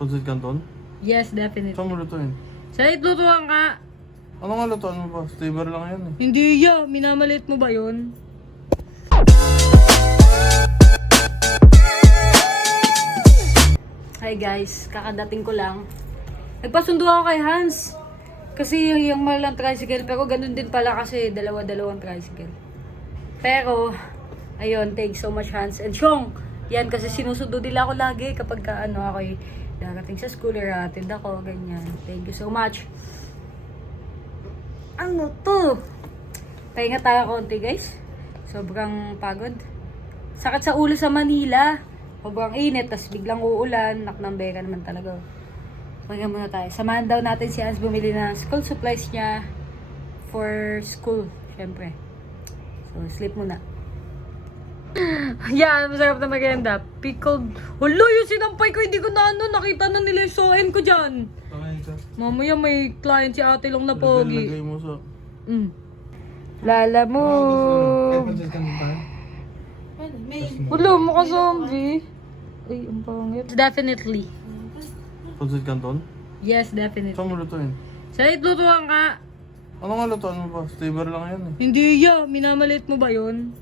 Pancit Canton? Yes, definitely. Saan mo lutuin? Sa itlutuan ka. Ano nga lutuan mo ba? Steamer lang yan eh. Hindi ya, minamalit mo ba yun? Hi guys, kakadating ko lang. Nagpasundo ako kay Hans. Kasi yung malalang tricycle, pero ganun din pala kasi dalawa-dalawang tricycle. Pero, ayun, thanks so much Hans and Shong. Yan, kasi sinusundo nila ako lagi kapag ako darating sa school, ratid ako, ganyan. Thank you so much. Ano to? Pahinga tayo konti guys. Sobrang pagod. Sakit sa ulo sa Manila. Sobrang init, tas biglang uulan. Naknambeka naman talaga. Pahinga muna tayo. Samahan daw natin si Hans bumili ng school supplies niya for school. Syempre. So, sleep muna. Yan, masarap na maganda. Pickled. Hulo, yung sinampay ko, hindi ko na nakita na nila yung soen ko dyan. Tangay ka. Mamaya may client si ate lang na pogi. Lagay mo sa... Lala mo. Pancit Canton tayo? Hulo, mukha zombie. Ay, ang pangit. Definitely. Pancit Canton? Yes, definitely. Saan mo lutuin? Sa itlutuan ka. Ano nga lutuan mo ba? Steamer lang yan eh. Hindi ya, minamalit mo ba yun?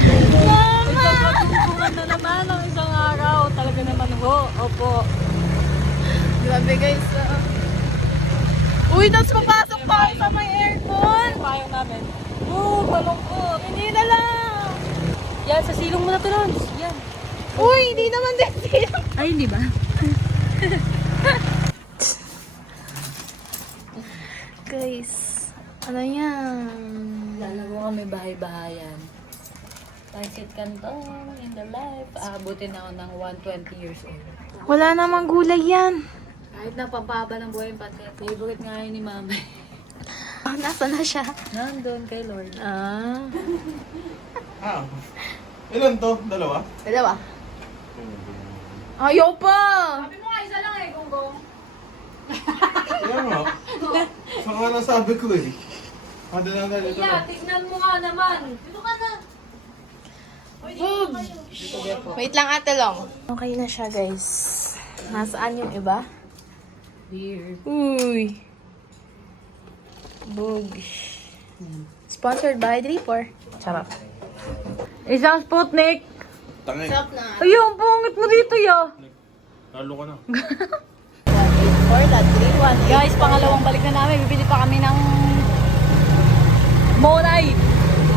Mama! Nagkakatulungan na naman ang isang araw. Talaga naman ho. Opo. Grabe guys. Uy, tapos papasok pa ako sa may aircon. Payong namin. Balongkot. Hindi na lang. Yan, sa silong mo na to, Lons. Yan. Uy, hindi naman din sila. Ay, hindi ba? Guys, ano yan? Lalago kami bahay-bahayan. Pancit Canton in the life. Aabutin ako ng 120 years old. Wala namang gulay yan. Kahit napapaba ng buhay yung pancit. Favorite nga yun ni mama. Ah, nasa na siya? Nandun kay Lord. Ah. Ilan to? Dalawa? Dalawa. Ayaw pa! Sabi mo nga isa lang eh, Gonggong. Yan nga. Saan nga nasabi ko eh. Dito na. Tignan mo nga naman. Dito ka na. Wait lang, Ate Long. Okay na siya, guys. Nasaan yung iba? Here. Uy. Bug. Sponsored by 3-4. Sarap. Isang Sputnik. Tangay. Sarap na. Ayun, pungit mo dito ya. Lalo ka na. 4.318. Guys, pangalawang balik na namin. Bibili pa kami ng Monay.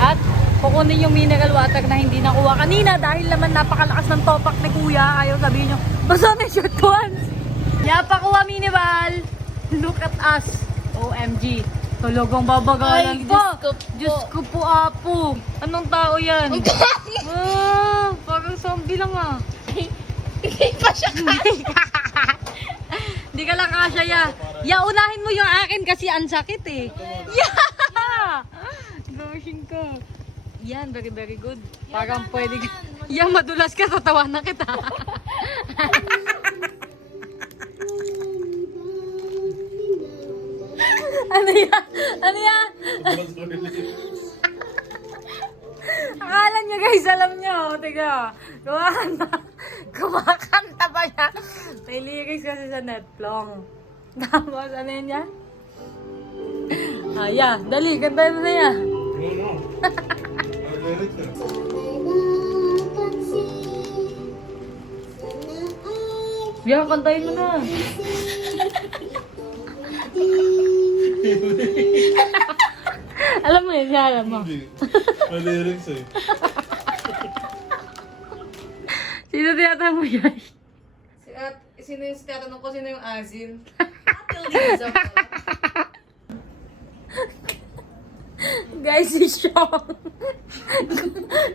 At kukunin yung mineral water na hindi nakuha kanina dahil naman napakalakas ng topak ni Kuya. Ayaw sabihin nyo, basta may short ones. Yapakuha minival. Look at us. OMG. Tulogong babagalan Ay, pa. Diyos ko po. Diyos ko po, Apo. Anong tao yan? Parang zombie lang ah. Hindi pa siya Hindi ka lang kasya ya. Ya, unahin mo yung akin kasi ang sakit eh. Yeah! Gawin ka. Yan, very very good. Parang pwede ka. Yan, madulas ka, tatawa na kita. Ano yan? Ano yan? Akala nyo guys, alam nyo. Tiga, kumakanta pa niya. May lyrics kasi sa Netflong. Tapos, ano yun yan? Yeah. Dali, kantahin mo na yan. Yeah, kantahin mo na. Alam mo yun, siya alam mo. May lyrics eh. Sino tinatanong mo yan? Sino yung tinatanong ko? Sino yung asin? Guys, si Sean.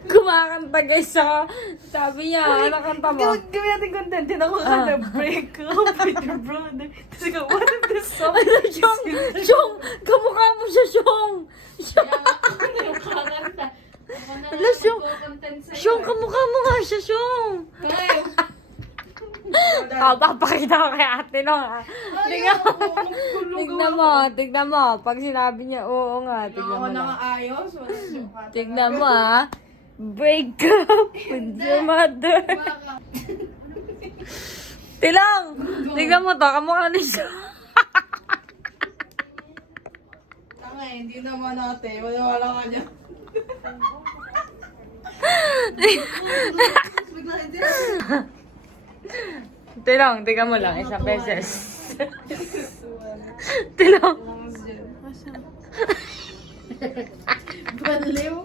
Kumakanta guys sa... Sabi niya, ano kanta mo? Gawin natin content. Din ako kanta break up with your brother. Tapos ikaw, what if this song Ano, Sean? Sean! Kamukha mo siya, Sean! Sean! Ano, Sean? Sean, kamukha mo nga siya, Sean! Papakita ko kay ate no ha. Tignan mo. Pag sinabi niya, oo nga. Tignan mo na. ayos. Tignan mo ha. Break up with your mother. Tilang! Tignan mo to, kamukha ni siya. Tanga hindi naman natin. Wala ka dyan. Bigla hindi. Tilang, tignan mo lang, isang beses. Tilang. Baliw.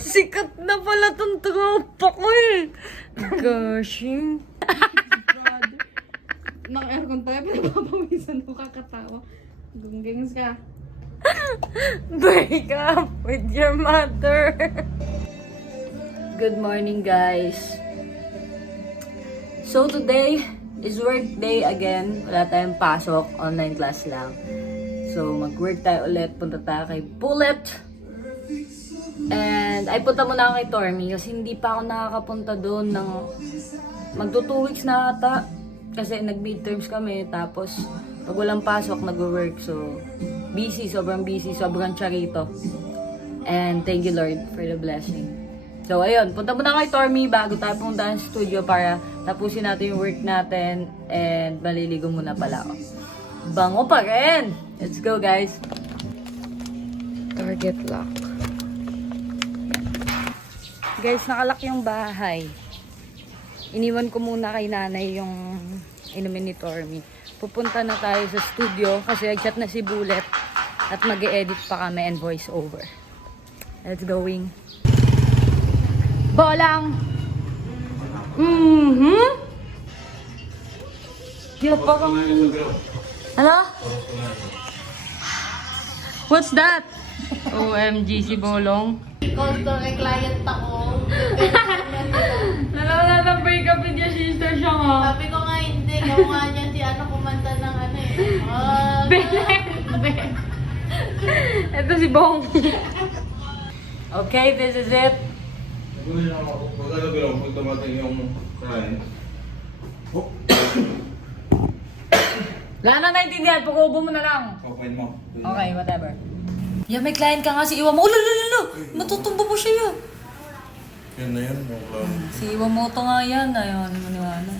Sikat na pala tong tropa ko eh. Goshing. Naka-aircon tayo, pero papawisan mo kakatawa. Gunggangs ka. Break up with your mother. Good morning, guys. So today is work day again. Wala tayong pasok. Online class lang. So mag-work tayo ulit. Punta tayo kay Bullet. And ay punta muna ako kay Tormy kasi hindi pa ako nakakapunta doon ng magto 2 weeks na ata. Kasi nag-midterms kami. Tapos pag walang pasok, nag-work. So busy, sobrang charito. And thank you Lord for the blessing. So ayun, punta muna kay Tormy bago tayo pumunta sa studio para tapusin natin yung work natin and maliligo muna pala ako. Bango pa rin! Let's go guys! Target lock. Guys, nakalak yung bahay. Iniwan ko muna kay nanay yung inumin ni Tormy. Pupunta na tayo sa studio kasi nag-chat na si Bullet at mag-e-edit pa kami and voice over. Let's going. Bolang! Yan pa kang... Ano? What's that? OMG si Bolong. Customer client ako. Nalala ng breakup with your sister siya nga. Sabi ko nga hindi. Kamukha niya si ano kumanta ng ano eh. Belen! Ito si Bong. Okay, this is it. Pag dumating yung client. Oh, Wala na naintindihan, pakubo mo na lang. open mo. Okay, whatever. Yan, may client ka nga si Iwamoto. Lalo! Natutumba po siya yun. Yan na yan. Si Iwamoto nga yan. Ayaw, ano maniwala.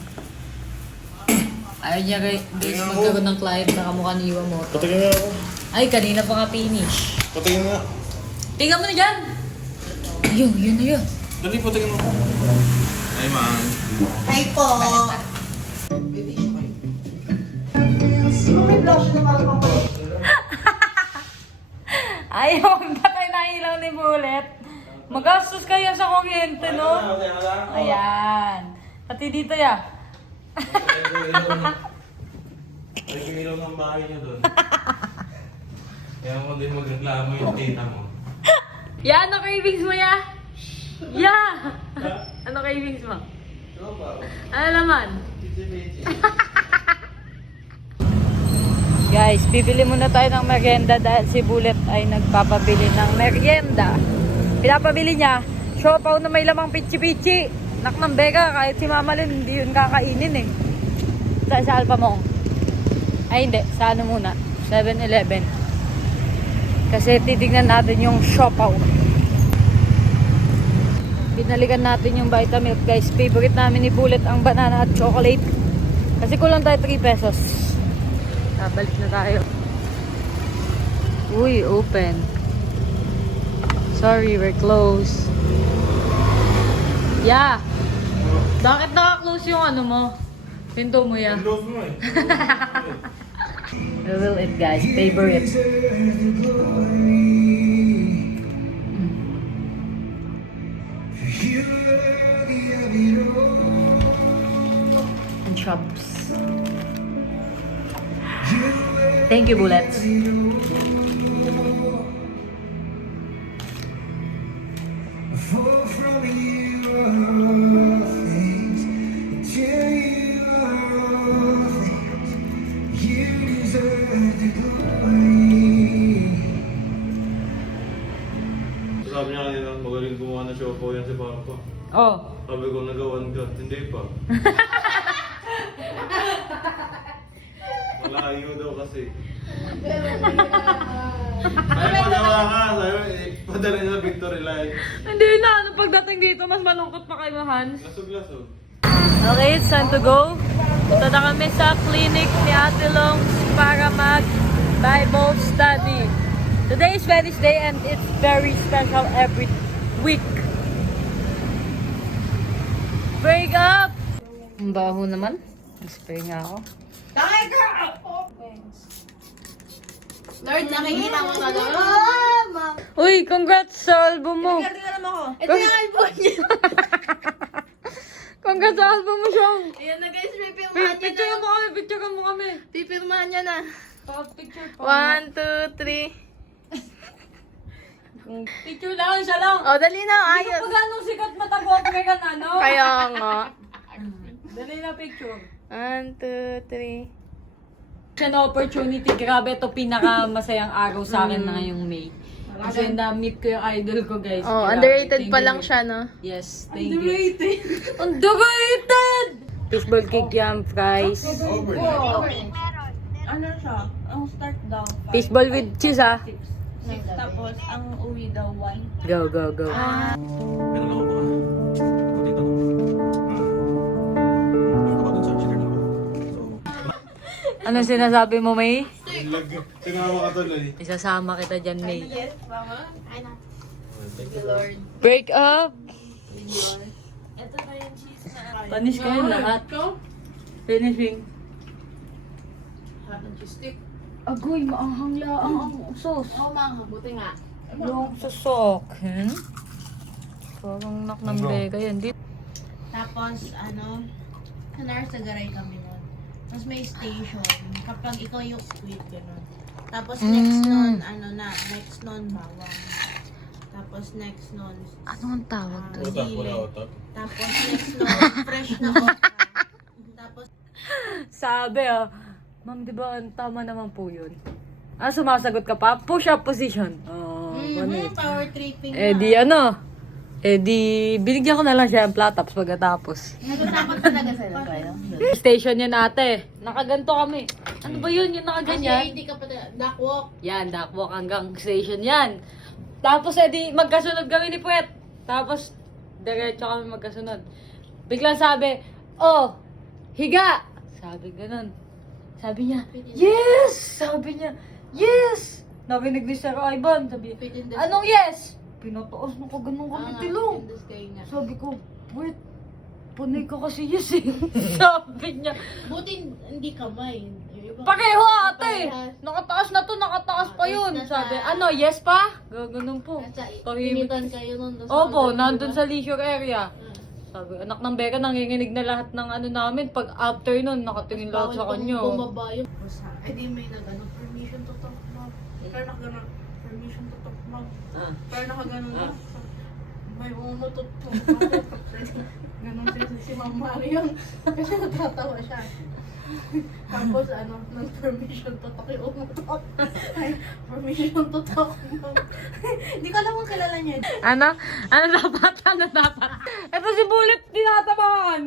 Ayaw niya guys magkaroon ng client na kamukha ni Iwamoto. Patingin nga ako. Ay, kanina pa nga finish. Patingin nga. Tingnan mo na dyan! Ayun, yun na yun. Dali, patingin mo. Ay, man. Hi po. Ayaw, patay na ilaw ni Bullet. Magastos kaya sa kuryente, no? Ayan. Pati dito ya. Ay, kumilaw ng bahay niyo doon. Kaya mo din magreklamo yung tita mo. Ya, ano cravings mo ya? Ya! Ano cravings mo? Ano naman? Guys, bibili muna tayo ng merienda dahil si Bullet ay nagpapabili ng merienda. Pinapabili niya, siopaw na may lamang pichi-pichi. Nak ng bega, kahit si Mama Lynn, hindi yun kakainin eh. Sa Alpamong. Ay hindi, sa ano muna, 7-Eleven. Kasi titignan natin yung siopaw. Binalikan natin yung Vitamilk guys. Favorite namin ni Bullet ang banana at chocolate. Kasi kulang tayo 3 pesos. Balik na tayo. Uy, open. Sorry, we're closed. Yeah. Bakit naka-close yung ano mo? Pinto mo ya. Close mo eh. We will eat guys. Favorite. And chops. Thank you, Bullets. Sabi niya kanina, magaling gumawa ng siopaw yan si Papa. Oh. Sabi ko, nagawan ka. Hindi pa. Malayo daw kasi. Sabi magawa ka, sabi, padala nila victory line. Hindi na, ano pagdating dito, mas malungkot pa kayo, Hans. Lasog-lasog. Okay, it's time to go. Punta na kami sa clinic ni Ate Long para mag-Bible study. Today is Wednesday and it's very special every week. Break up! Ang baho naman. Spray nga ako. Lord, nakikita mo na doon. Uy, congrats sa album mo. Ito yung album niya. Congrats sa album mo, Sean. Ayan na guys, may pirmahan niya Picture na. mo kami, picture mo kami. Pipirmahan niya na. Picture po. 1, 2, 3. Picture lang, siya lang. Oh, dali na, Hindi ayos. ka pa ganong sikat matagopre ka na, no? Kaya nga. Dali na picture. 1, 2, 3. Siya na opportunity. Grabe, ito pinaka-masayang araw sa akin na ngayong May. Kasi na-meet ko yung idol ko, guys. Oh, Grabe, underrated thank pa you. lang siya, no? Yes, thank you. Underrated! Fishball cake jam, fries. Ano siya? Ang start daw. Fishball with cheese, ah. 6. Tapos, ang uwi daw 1. Go, go, go. Ganun ako ba? Dito. Dito ka dun sa chicken ako. So, Anong sinasabi mo, May? sinama ka tuloy. Isasama kita dyan, May. Yes, mama. Break up! Ito na yung cheese na. Panish kayo lahat. Finishing. Agoy, maanghang laang ang sauce. Oh, mga buti nga. Yung sasakin. Parang nak ng bega yan. Tapos, kunwari sa garay kami nun. Tapos may station. Kapag ikaw yung squid, gano'n. Tapos next nun, next nun, bawang. Tapos next nun, Ano ang tawag doon? Utak, wala utak. tapos next nun, fresh na okra. Tapos, Sabi Ma'am, di ba tama naman po yun? Sumasagot ka pa? Push up position. power tripping Binigyan ko na lang siya ang platap pagkatapos. Nagtatapos talaga sila kayo. Station yun ate. Nakaganto kami. Ano ba yun? Yung nakaganyan? Hindi ka pa duckwalk. Yan, dakwalk hanggang station yan. Tapos magkasunod kami ni Puwet. Tapos, diretso kami magkasunod. Biglang sabi, oh, higa! Sabi ganun. Sabi niya, yes! Sabi niya, yes! Nabinig ni Sir Ivan. Sabi, anong yes? Pinataas na ko ganun kami tilong. Sabi ko, wait, panay ka kasi yes eh. Sabi niya, Buti hindi kamay. pareho ate! Nakataas na to, nakataas pa yun. Sabi, yes pa? Ganun po. Tahimik. Pinitan kayo nun. Opo, nandun sa leisure area. Sabi, anak ng Beka, nanginginig na lahat ng namin. Pag after nun, nakatingin lahat sa kanya. Bumaba yun. Eh di may permission to talk mag. Pero nakagano, permission to talk mag. Pero nakagano na. May uno to talk mag. Ganon si Ma'am Marion. Kasi natatawa siya. Tapos ng permission to talk yung uno talk. Ay, permission to talk mag. Hindi ko alam kung kilala niya. Ano dapat? Ito si Bullet, tinatamaan.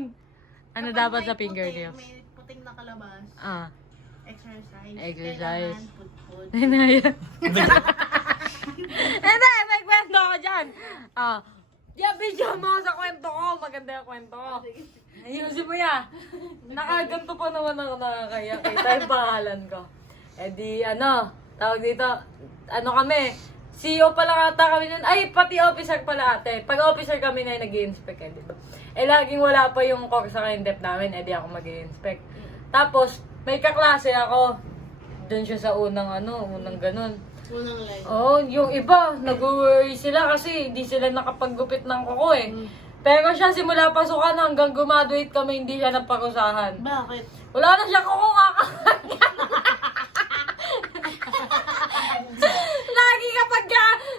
Ano dapat sa fingernails? May puting nakalabas. Exercise. Exercise. Kailangan put. Hinaya. Hindi, may kwento ko dyan. Video mo sa kwento ko. Maganda yung kwento ko. Ayusin mo ya. Nakaganto pa naman ako nakakaya. Kita yung pangalan ko. Tawag dito, kami, CEO pala ata kami nun. Ay, pati officer pala ate. Pag officer kami na nag-i-inspect di ba? Laging wala pa yung core sa kind-dep namin, ako mag-i-inspect. Tapos, may kaklase ako. Doon siya sa unang ganun. Unang line. Yung iba, nag-worry sila kasi hindi sila nakapaggupit ng kuko eh. Pero siya, simula pasukan hanggang graduate kami, hindi siya napakusahan. Bakit? Wala na siya kuko kakakanya. Lagi kapag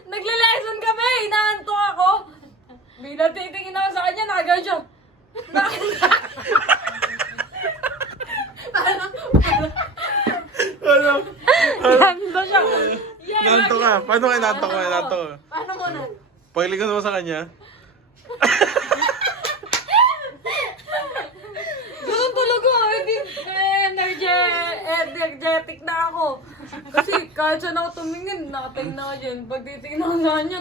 nagle-lesson kami, inaantok ako. Bila titingin ako sa kanya, nakagano siya. Ganda siya. Nanto ka. Paano kayo nanto ka? Nanto ka. Paano mo na? Pakilingan mo sa kanya. Ganun talaga, energetic na ako. kahit saan ako tumingin, nakatingin ako dyan. Pag titingnan ko nga niya,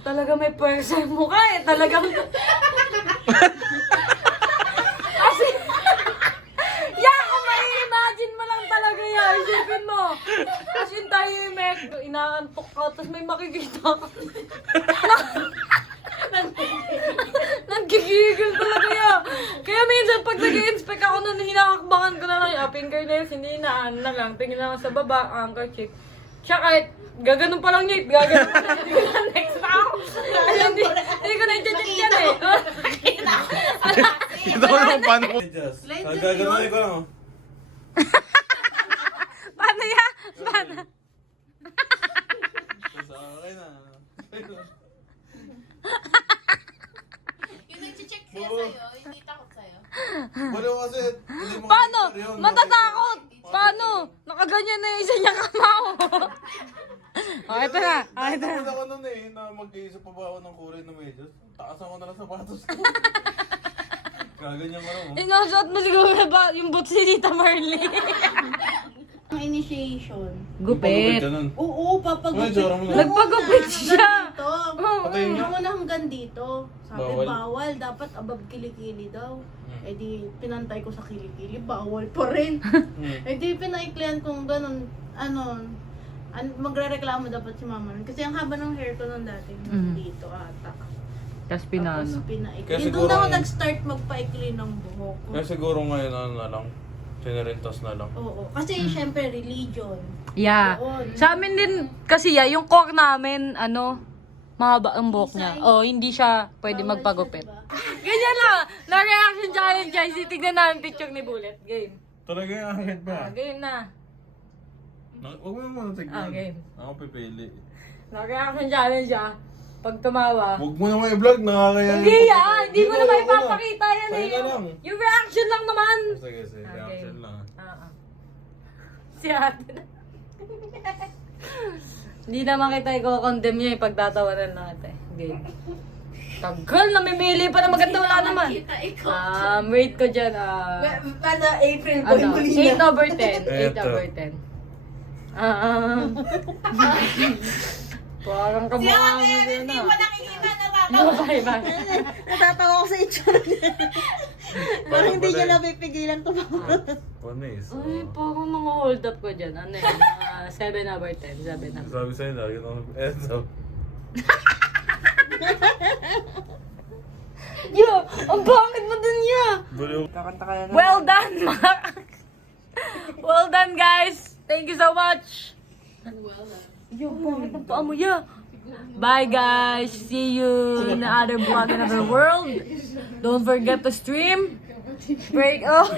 talaga may pwersa yung mukha eh. Talagang... Kasi... kung may imagine mo lang talaga yan, isipin mo. Kasi yung tahimik, inaantok ka, tapos may makikita ka. Nagkikigil talaga yan. Kaya minsan pag nag-i-inspect ako nun, hinahakbangan ko na lang yung fingernails, hindi inaan na lang. Tingin lang sa baba, anchor cheek. Siya kahit gaganon pa lang niya, gaganon pa lang niya. Next na ako. Hindi ko na-check yan eh. Ito ko lang paano ko. Gaganoin ko lang. Oh. Paano yan? Paano? Okay na. Yung nag-check siya sa'yo, hindi takot sa'yo. Wala kasi. Hindi mo Paano? makikita yun. Matatakot! Paano? Nakaganyan na yung isa niyang kamao. Oh, ito na. Oh, ito na. Nakapagod ako nun eh, na mag-iisa pa ba ako ng kulay na medyas. Taasan ko na lang sapatos ko. Gaganyan ko lang. Inasuot mo siguro ba yung boots ni Tita Marley? Ang initiation. Gupit. Oo, Ay, papagupit. tsura mo na. Nagpagupit siya. Dito. Patayin niya. Yung una hanggang dito. Sabi, Bawal. bawal. Dapat above kilikili daw. Eh di, pinantay ko sa kilikili. Bawal pa rin. Eh di, pinaiklihan kong ganun. Magre-reklamo dapat si mama nun. Kasi ang haba ng hair ko nun dati. Dito ata. Tapos Tapos pinaikli. Kaya Doon na ako siguro- nag-start magpaikli ng buhok ko. Kaya siguro ngayon ano na lang. Tinirintas na lang. Oo. Kasi syempre, religion. Yeah. Doon. Sa amin din, kasi yung core namin, mahaba ang buhok niya. Oh, hindi siya pwede Bawal magpagupit. siya, diba? Ganyan lang. Na-reaction challenge guys. Titignan namin picture ni Bullet. Game. Talaga yung ahit ba? Game na. Huwag mo muna tignan. Okay. Ako pipili. Na-reaction challenge siya. Pag tumawa. Huwag mo naman i-vlog, nakakaya. Hindi yan! Hindi ko naman ipapakita yan eh. Sa'yo na lang. Yung reaction lang naman. Sige, sige. Okay. Reaction lang. Si ate na. Hindi naman kita i-condemn niya yung pagtatawanan lang ate. Game. Tagal, namimili pa na maganda wala naman. Kita ikaw. Rate ko dyan, Paano April Boy ano, Molina? 8 over 10. 8 Eto. over 10. Parang kamukha mo din na. nakikita na Bye-bye. Natatawa ko sa itsura niya. Parang hindi niya napipigilan tumawa. Panis. Ay, parang mga hold up ko dyan. Ano yan? 7 over 10. 7 over 10. Sabi sa'yo, lagi nang so. Yo, ang bakit mo dun ya? Baliw. Well done, Mark. Well done, guys. Thank you so much. Yo, bakit ang paa mo ya? Bye, guys. See you in another vlog in another world. Don't forget to stream. Break up.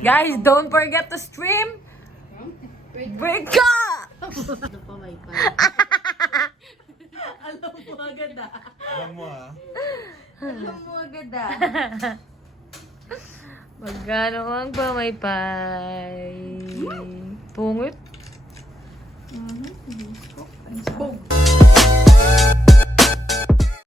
Guys, don't forget to stream. Break up. Alam mo agad ah. Alam mo ah. Alam mo agad ah. Magkano ang pamaypay? Pungit? Boom.